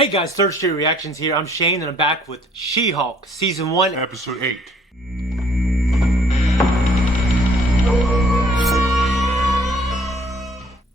Hey guys, Third Street Reactions here. I'm Shane and I'm back with She-Hulk, Season 1, Episode 8.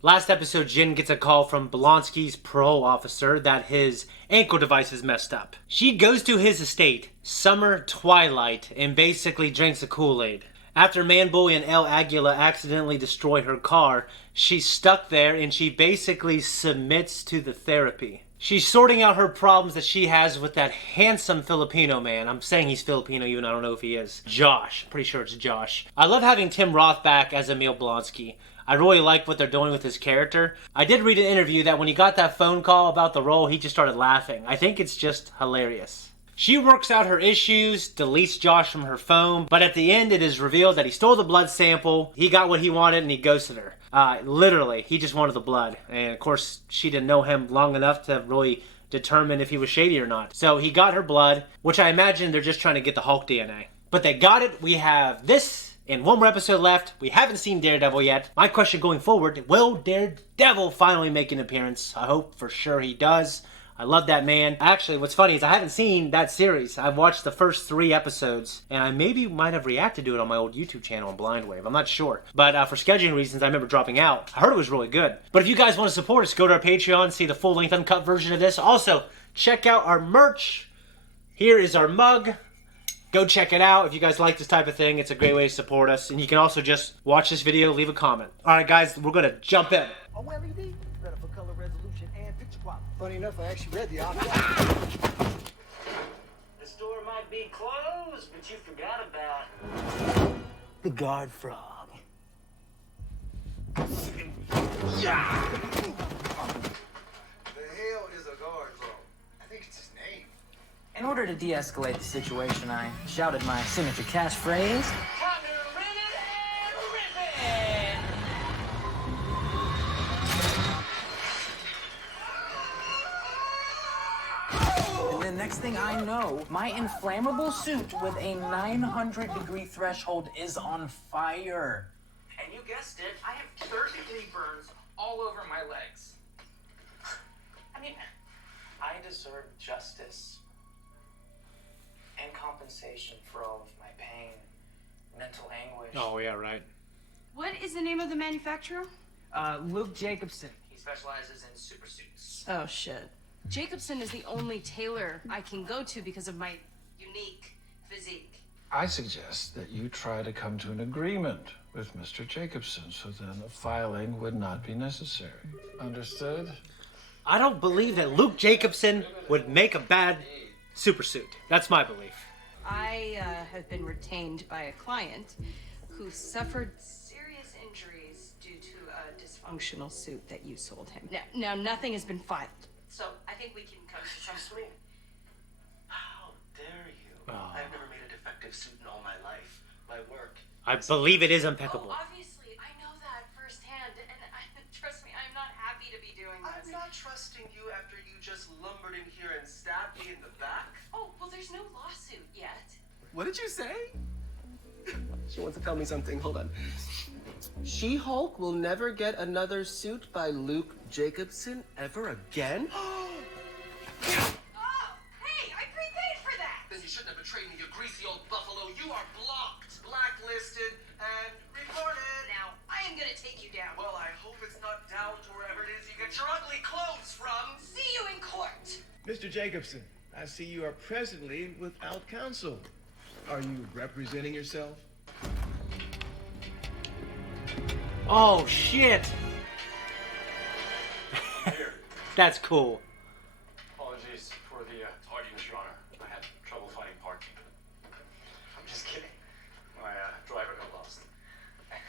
Last episode, Jin gets a call from Blonsky's parole officer that his ankle device is messed up. She goes to his estate, Summer Twilight, and basically drinks a Kool-Aid. After Manboy and El Aguila accidentally destroy her car, she's stuck there and she basically submits to the therapy. She's sorting out her problems that she has with that handsome Filipino man. I'm saying he's Filipino even I don't know if he is. Josh. Pretty sure it's Josh. I love having Tim Roth back as Emil Blonsky. I really like what they're doing with his character. I did read an interview that when he got that phone call about the role, he just started laughing. I think it's just hilarious. She works out her issues, deletes Josh from her phone, but at the end it is revealed that he stole the blood sample, he got what he wanted, and he ghosted her. Literally, he just wanted the blood. And of course, she didn't know him long enough to really determine if he was shady or not. So he got her blood, which I imagine they're just trying to get the Hulk DNA. But they got it. We have this and one more episode left. We haven't seen Daredevil yet. My question going forward, will Daredevil finally make an appearance? I hope for sure he does. I love that man. Actually, what's funny is I haven't seen that series. I've watched the first 3 episodes, and I maybe might have reacted to it on my old YouTube channel on Blind Wave. I'm not sure. But for scheduling reasons, I remember dropping out. I heard it was really good. But if you guys want to support us, go to our Patreon, see the full-length uncut version of this. Also, check out our merch. Here is our mug. Go check it out. If you guys like this type of thing, it's a great way to support us. And you can also just watch this video, leave a comment. All right, guys, we're going to jump in. OLED, better for color resolution and picture quality. Funny enough, I actually read the option. The store might be closed, but you forgot about The guard frog. Yeah. The hell is a guard frog? I think it's his name. In order to de-escalate the situation, I shouted my signature catchphrase. time to ring it and rip it! And the next thing I know, my inflammable suit with a 900-degree threshold is on fire. And you guessed it, I have third-degree burns all over my legs. I mean, I deserve justice and compensation for all of my pain, mental anguish. Oh, yeah, right. What is the name of the manufacturer? Luke Jacobson. He specializes in super suits. Oh, shit. Jacobson is the only tailor I can go to because of my unique physique. I suggest that you try to come to an agreement with Mr. Jacobson so then a filing would not be necessary. Understood? I don't believe that Luke Jacobson would make a bad supersuit. That's my belief. I have been retained by a client who suffered serious injuries due to a dysfunctional suit that you sold him. Now nothing has been filed, so I think we can come to some sort. How dare you? I've never made a defective suit in all my life. My work. I believe it is impeccable. Oh, obviously, I know that firsthand, and trust me, I'm not happy to be doing this. I'm not trusting you after you just lumbered in here and stabbed me in the back. Oh, well, there's no lawsuit yet. What did you say? She wants to tell me something. Hold on. She-Hulk will never get another suit by Luke Jacobson ever again? Oh, hey, I prepaid for that! Then you shouldn't have betrayed me, you greasy old buffalo. You are blocked, blacklisted, and reported. Now, I am gonna take you down. Well, I hope it's not down to wherever it is you get your ugly clothes from. See you in court! Mr. Jacobson, I see you are presently without counsel. Are you representing yourself? Oh, shit. That's cool. Apologies for the tardiness, Your Honor. I had trouble finding parking. I'm just kidding. My driver got lost.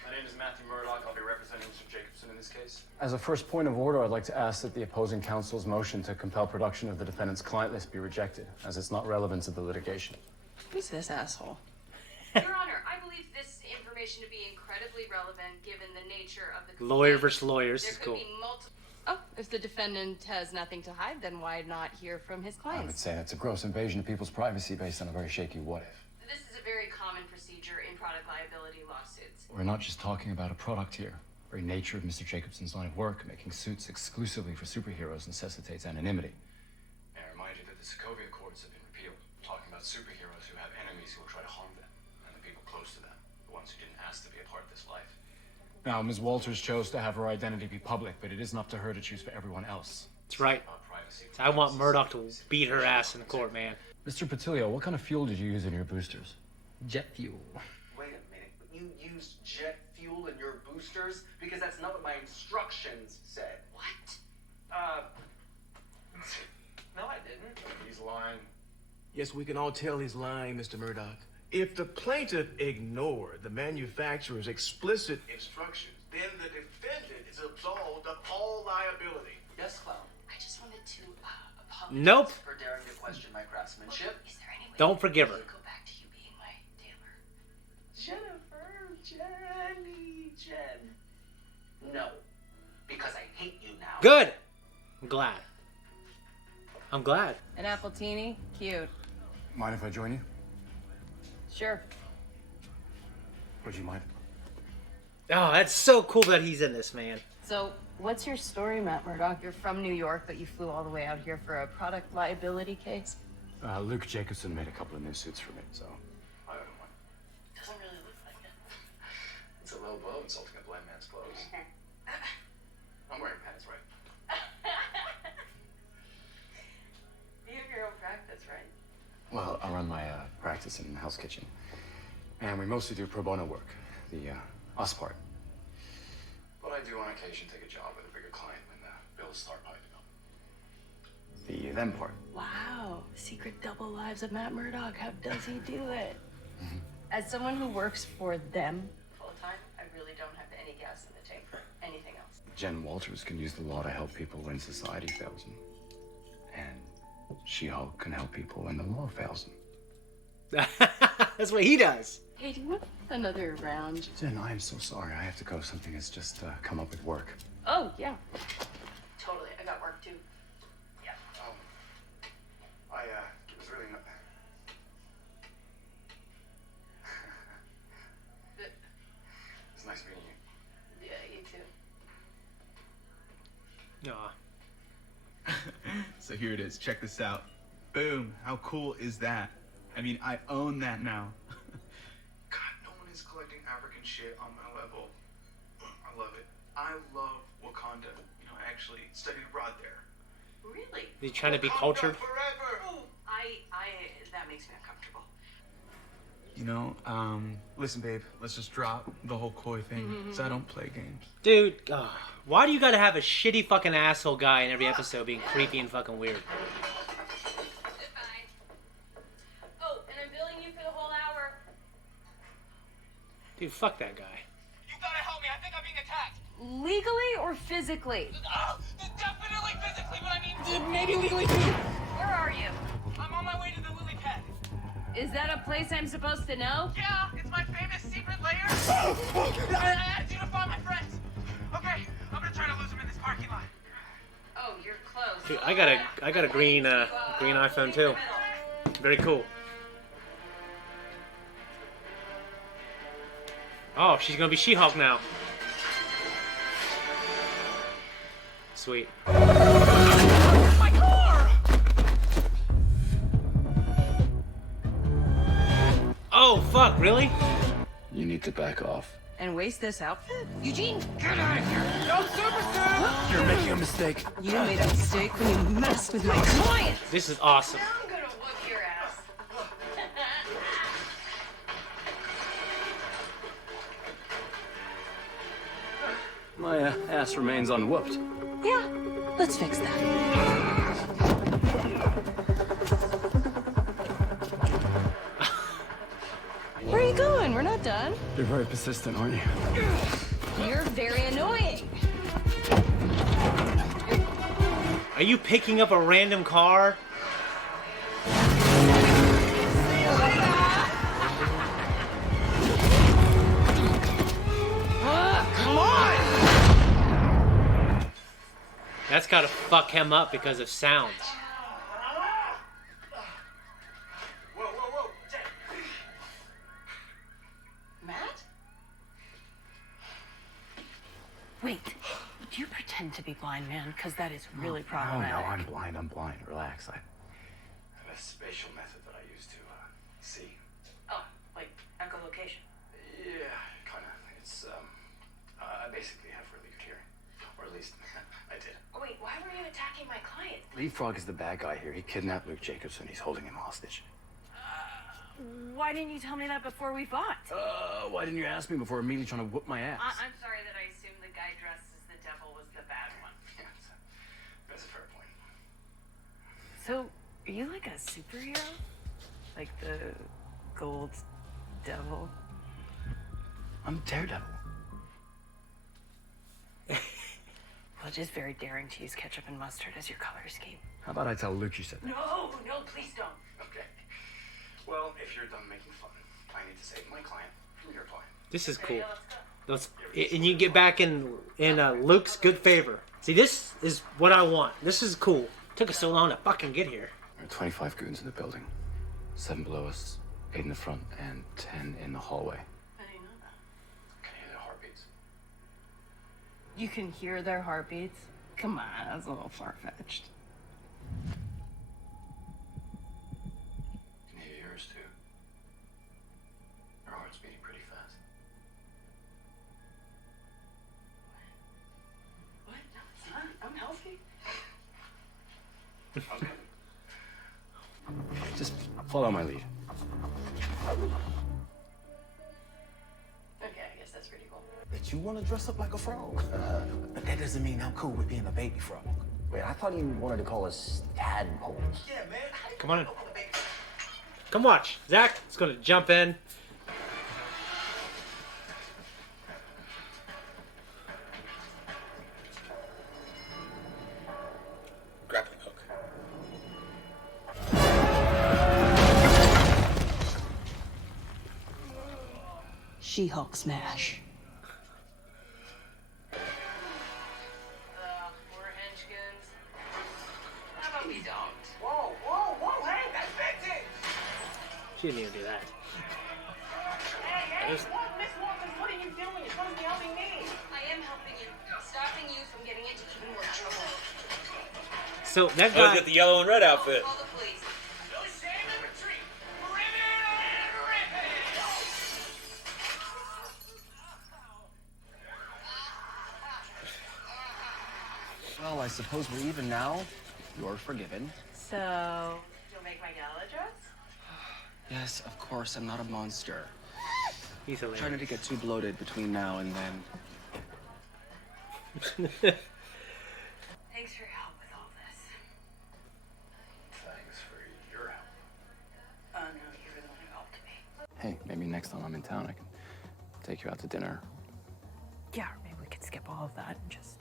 My name is Matthew Murdoch. I'll be representing Mr. Jacobson in this case. As a first point of order, I'd like to ask that the opposing counsel's motion to compel production of the defendant's client list be rejected, as it's not relevant to the litigation. Who's this asshole? Your Honor, I believe this information to be incredibly relevant given the nature of the complaint. Lawyer versus lawyers There is could cool. be multiple. Oh, if the defendant has nothing to hide, then why not hear from his I would clients? say that's a gross invasion of people's privacy based on a very shaky what if. This is a very common procedure in product liability lawsuits. We're not just talking about a product here. The very nature of Mr. Jacobson's line of work, making suits exclusively for superheroes, necessitates anonymity. the Sokovia Accords have been repealed, talking about superheroes who have enemies who will try to harm them, and the people close to them, the ones who didn't ask to be a part of this life. Now, Ms. Walters chose to have her identity be public, but it isn't up to her to choose for everyone else. That's right. I want Murdoch to beat her ass in the court, man. Mr. Patilio, what kind of fuel did you use in your boosters? Jet fuel. Wait a minute, you used jet fuel in your boosters? Because that's not what my instructions said. What? No, I didn't. He's lying. Yes, we can all tell he's lying, Mr. Murdoch. If the plaintiff ignored the manufacturer's explicit instructions, then the defendant is absolved of all liability. Yes, Clown. I just wanted to apologize Nope. For daring to question my craftsmanship. Is there any way Don't forgive her. I could go back to you being my tailor? Jennifer, Jenny, Jen. No, because I hate you now. Good. I'm glad. I'm glad. An appletini? Cute. Mind if I join you? Sure. Would you mind? Oh, that's so cool that he's in this, man. So, what's your story, Matt Murdoch? You're from New York, but you flew all the way out here for a product liability case? Luke Jacobson made a couple of new suits for me, so... I don't want. Doesn't really look like it. It's a low blow insulting a blind man's clothes. I'm wearing pants, right? You have your own practice, right? Well, I run my practice in Hell's Kitchen. And we mostly do pro bono work. The us part. But I do on occasion take a job with a bigger client when the bills start piling up. The them part. Wow. Secret double lives of Matt Murdoch. How does he do it? As someone who works for them full time, I really don't have any gas in the tank for anything else. Jen Walters can use the law to help people when society fails them. And She-Hulk can help people when the law fails them. That's what he does. Hey, do you want another round? Jen, I am so sorry. I have to go. Something has just come up with work. Oh, yeah. Totally. I got work too. Yeah. It was really not. It's nice meeting you. Yeah, you too. Aw. So here it is. Check this out. Boom. How cool is that? I mean, I own that now. God, no one is collecting African shit on my level. I love it. I love Wakanda. You know, I actually studied abroad there. Really? Is he trying to be cultured? Forever. Oh, that makes me uncomfortable. You know, listen, babe, let's just drop the whole koi thing, because I don't play games. Dude, why do you gotta have a shitty fucking asshole guy in every episode being creepy and fucking weird? Oh, and I'm billing you for the whole hour. Dude, fuck that guy. You gotta help me. I think I'm being attacked. Legally or physically? Oh, definitely physically, but I mean, maybe legally too. Where are you? I'm on my way to the lily pad. Is that a place I'm supposed to know? Yeah, it's my famous secret lair. I asked you to find my friends. Okay, I'm gonna try to lose them in this parking lot. Oh, you're close. Dude, I got a green iPhone too. Very cool. Oh, she's gonna be She-Hulk now. Sweet. My car! Oh, fuck, really? You need to back off. And waste this outfit? Eugene, get out of here! No superstar! You're making a mistake. You made a mistake when you messed with my client. This is awesome. I'm gonna whoop your ass. My ass remains unwhooped. Yeah, let's fix that. Where are you going? We're not done. You're very persistent, aren't you? You're very annoying. Are you picking up a random car? Come on! That's gotta fuck him up because of sounds. Whoa. Matt? Wait, do you pretend to be blind, man? Because that is really No, problematic. I'm blind. Relax. a spatial method that I use to see. Oh, like echolocation. Yeah, kind of. It's I basically have really good hearing, or at least I did. Oh, wait, why were you attacking my client? Leapfrog is the bad guy here. He kidnapped Luke Jacobson. He's holding him hostage. Why didn't you tell me that before we fought? Why didn't you ask me before immediately trying to whoop my ass? I'm sorry that I assumed the guy dressed as the devil was the bad one. Yeah, that's a fair point. So, are you like a superhero? Like the gold devil? I'm Daredevil. Well, it is very daring to use ketchup and mustard as your color scheme. How about I tell Luke you said that? No, please don't. Okay. Well, if you're done making fun, I need to save my client from your client. This is cool. Yeah, let's go. And you get back in Luke's good favor. See, this is what I want. This is cool. Took us so long to fucking get here. There are 25 goons in the building. 7 below us, 8 in the front, and 10 in the hallway. I didn't know that. Can you hear their heartbeats? You can hear their heartbeats? Come on, that's a little far-fetched. Can you hear yours too? Your heart's beating pretty fast. What? No, it's not. I'm healthy. Okay. Just follow my lead. Okay, I guess that's pretty cool. That you want to dress up like a frog. But that doesn't mean I'm cool with being a baby frog. Wait, I thought you wanted to call us tadpoles. Yeah, man. Come on in. Come watch. Zach is going to jump in. Grappling hook. She-Hulk smash. More henchkins. How about we don't? Whoa, hey, that's vintage! She didn't even do that. Hey, Miss Walters, what are you doing? You're supposed to be helping me. I am helping you. Stopping you from getting into even more trouble. So that Oh, guy. he's got the yellow and red outfit. Call the police. No shame in retreat. Ribbit! Well, I suppose we're even now. You're forgiven. So, you'll make my gala dress? Yes, of course, I'm not a monster. He's hilarious. Trying not to get too bloated between now and then. Thanks for your help with all this. Thanks for your help. Oh, no, you really want to help me. Hey, maybe next time I'm in town, I can take you out to dinner. Yeah, or maybe we could skip all of that and just...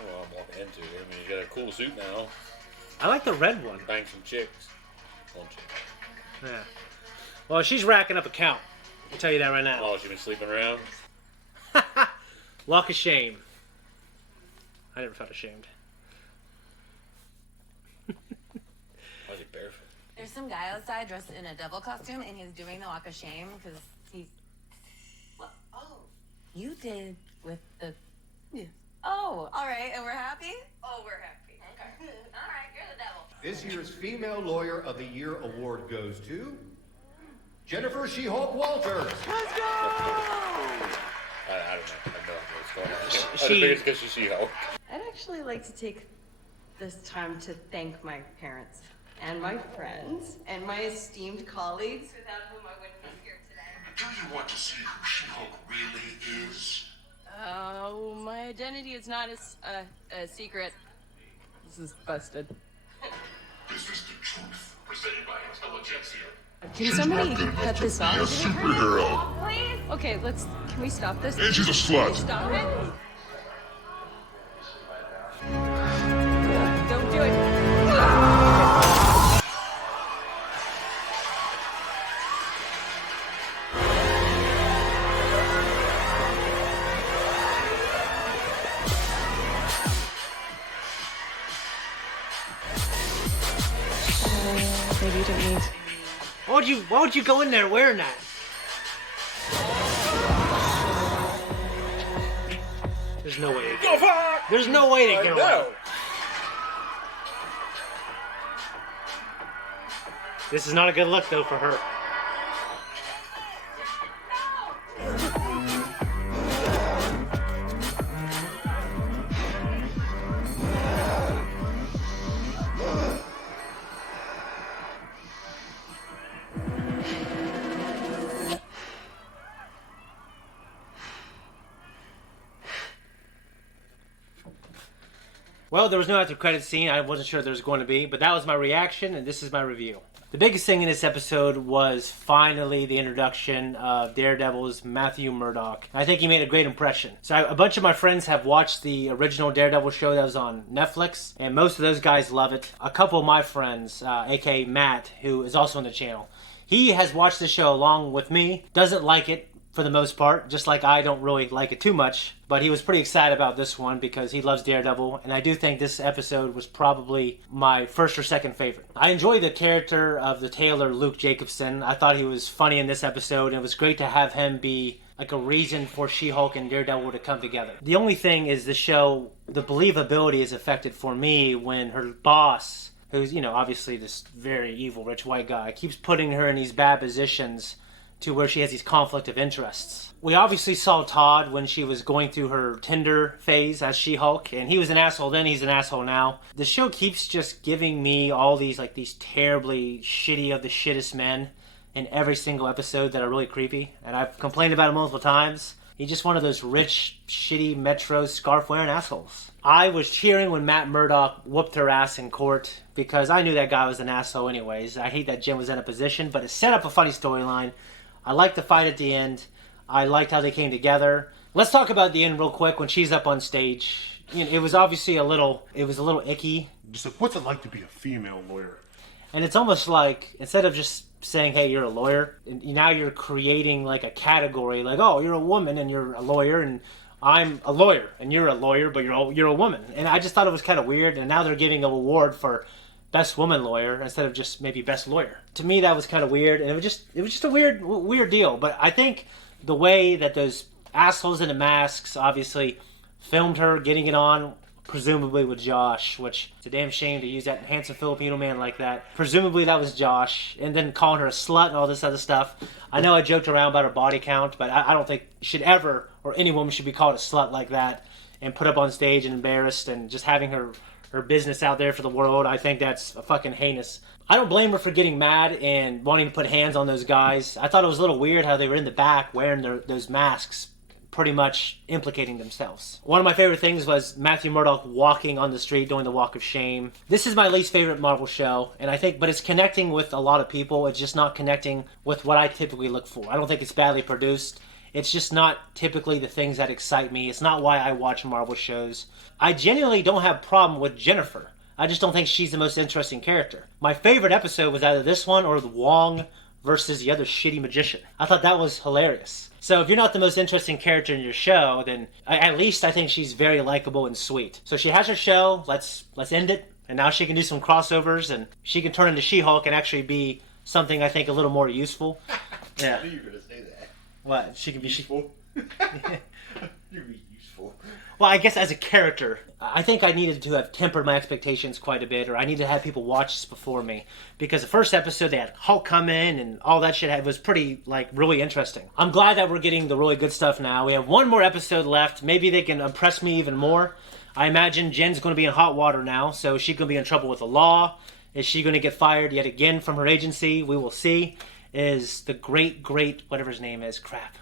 Oh, I'm walking into it. I mean, you got a cool suit now. I like the red one. Bang some chicks. One chick. Yeah. Well, she's racking up a count. I'll tell you that right now. Oh, she been sleeping around? Walk of shame. I never felt ashamed. Why is he barefoot? There's some guy outside dressed in a devil costume, and he's doing the walk of shame because he's. What? Oh, you did with the. Yeah. Oh, all right, and we're happy. Oh, we're happy. Okay. All right, you're the devil. This year's Female Lawyer of the Year award goes to Jennifer She-Hulk Walters. Let's go! I don't know. I have no idea what's going on. I She- think it's because she's She-Hulk. I'd actually like to take this time to thank my parents and my friends and my esteemed colleagues without whom I wouldn't be here today. Do you want to see who She-Hulk really is? Oh, my identity is not a secret. This is busted. This is the truth, presented by Intelligentsia. Can somebody cut this off? A superhero. Please? Okay, can we stop this? And she's a slut. Can we stop it? Don't do it. Maybe you didn't need to. Why would you go in there wearing that? There's no way to get away. There's no way to get away. This is not a good look, though, for her. Well, there was no after credit scene. I wasn't sure there was going to be, but that was my reaction, and this is my review. The biggest thing in this episode was finally the introduction of Daredevil's Matthew Murdock. I think he made a great impression. So a bunch of my friends have watched the original Daredevil show that was on Netflix, and most of those guys love it. A couple of my friends, aka Matt, who is also on the channel, he has watched the show along with me, doesn't like it for the most part, just like I don't really like it too much, but he was pretty excited about this one because he loves Daredevil, and I do think this episode was probably my first or second favorite. I enjoyed the character of the tailor Luke Jacobson. I thought he was funny in this episode, and it was great to have him be like a reason for She-Hulk and Daredevil to come together. The only thing is the show, the believability is affected for me when her boss, who's, you know, obviously this very evil rich white guy, keeps putting her in these bad positions to where she has these conflict of interests. We obviously saw Todd when she was going through her Tinder phase as She-Hulk, and he was an asshole then, he's an asshole now. The show keeps just giving me all these terribly shitty of the shittest men in every single episode that are really creepy, and I've complained about it multiple times. He's just one of those rich, shitty Metro scarf-wearing assholes. I was cheering when Matt Murdock whooped her ass in court because I knew that guy was an asshole anyways. I hate that Jen was in a position, but it set up a funny storyline. I liked the fight at the end. I liked how they came together. Let's talk about the end real quick when she's up on stage. You know, it was obviously a little icky. Just like, what's it like to be a female lawyer? And it's almost like, instead of just saying, hey, you're a lawyer, and now you're creating like a category, like, oh, you're a woman and you're a lawyer, and I'm a lawyer and you're a lawyer, but you're a woman. And I just thought it was kind of weird, and now they're giving an award for best woman lawyer instead of just maybe best lawyer. To me, that was kind of weird, and it was just a weird deal. But I think the way that those assholes in the masks obviously filmed her getting it on, presumably with Josh, which it's a damn shame to use that handsome Filipino man like that. Presumably that was Josh, and then calling her a slut and all this other stuff. I know I joked around about her body count, but I don't think should ever, or any woman should be called a slut like that and put up on stage and embarrassed and just having her business out there for the world. I think that's fucking heinous. I don't blame her for getting mad and wanting to put hands on those guys. I thought it was a little weird how they were in the back wearing those masks, pretty much implicating themselves. One of my favorite things was Matthew Murdock walking on the street doing the walk of shame. This is my least favorite Marvel show, and I think, but it's connecting with a lot of people. It's just not connecting with what I typically look for. I don't think it's badly produced. It's just not typically the things that excite me. It's not why I watch Marvel shows. I genuinely don't have a problem with Jennifer. I just don't think she's the most interesting character. My favorite episode was either this one or the Wong versus the other shitty magician. I thought that was hilarious. So if you're not the most interesting character in your show, then at least I think she's very likable and sweet. So she has her show. Let's end it. And now she can do some crossovers, and she can turn into She-Hulk and actually be something I think a little more useful. Yeah. I knew you were going to say that. What? She can be useful. You'd be useful. Well, I guess as a character, I think I needed to have tempered my expectations quite a bit, or I needed to have people watch this before me. Because the first episode, they had Hulk come in and all that shit. It was pretty, really interesting. I'm glad that we're getting the really good stuff now. We have one more episode left. Maybe they can impress me even more. I imagine Jen's going to be in hot water now, so is she going to be in trouble with the law? Is she going to get fired yet again from her agency? We will see. Is the great, whatever his name is, crap.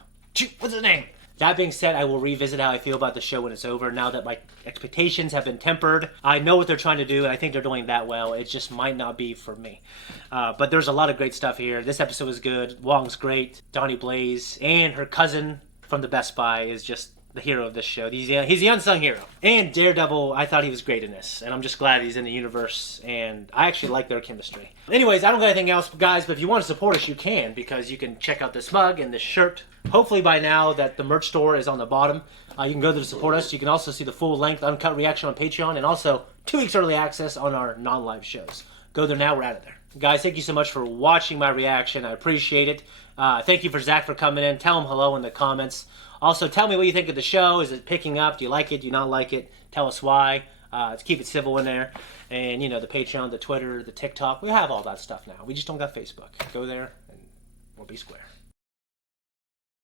What's his name? That being said, I will revisit how I feel about the show when it's over, now that my expectations have been tempered. I know what they're trying to do, and I think they're doing that well. It just might not be for me. But there's a lot of great stuff here. This episode was good. Wong's great. Donnie Blaze and her cousin from the Best Buy is just the hero of this show. He's the unsung hero. And Daredevil, I thought he was great in this, and I'm just glad he's in the universe, and I actually like their chemistry. Anyways, I don't got anything else, guys, but if you want to support us, you can, because you can check out this mug and this shirt. Hopefully by now that the merch store is on the bottom, you can go there to support us. You can also see the full-length uncut reaction on Patreon, and also 2 weeks early access on our non-live shows. Go there now, we're out of there. Guys, thank you so much for watching my reaction. I appreciate it. Thank you for Zach for coming in. Tell him hello in the comments. Also, tell me what you think of the show. Is it picking up? Do you like it? Do you not like it? Tell us why. Let's keep it civil in there. And, you know, the Patreon, the Twitter, the TikTok. We have all that stuff now. We just don't got Facebook. Go there and we'll be square.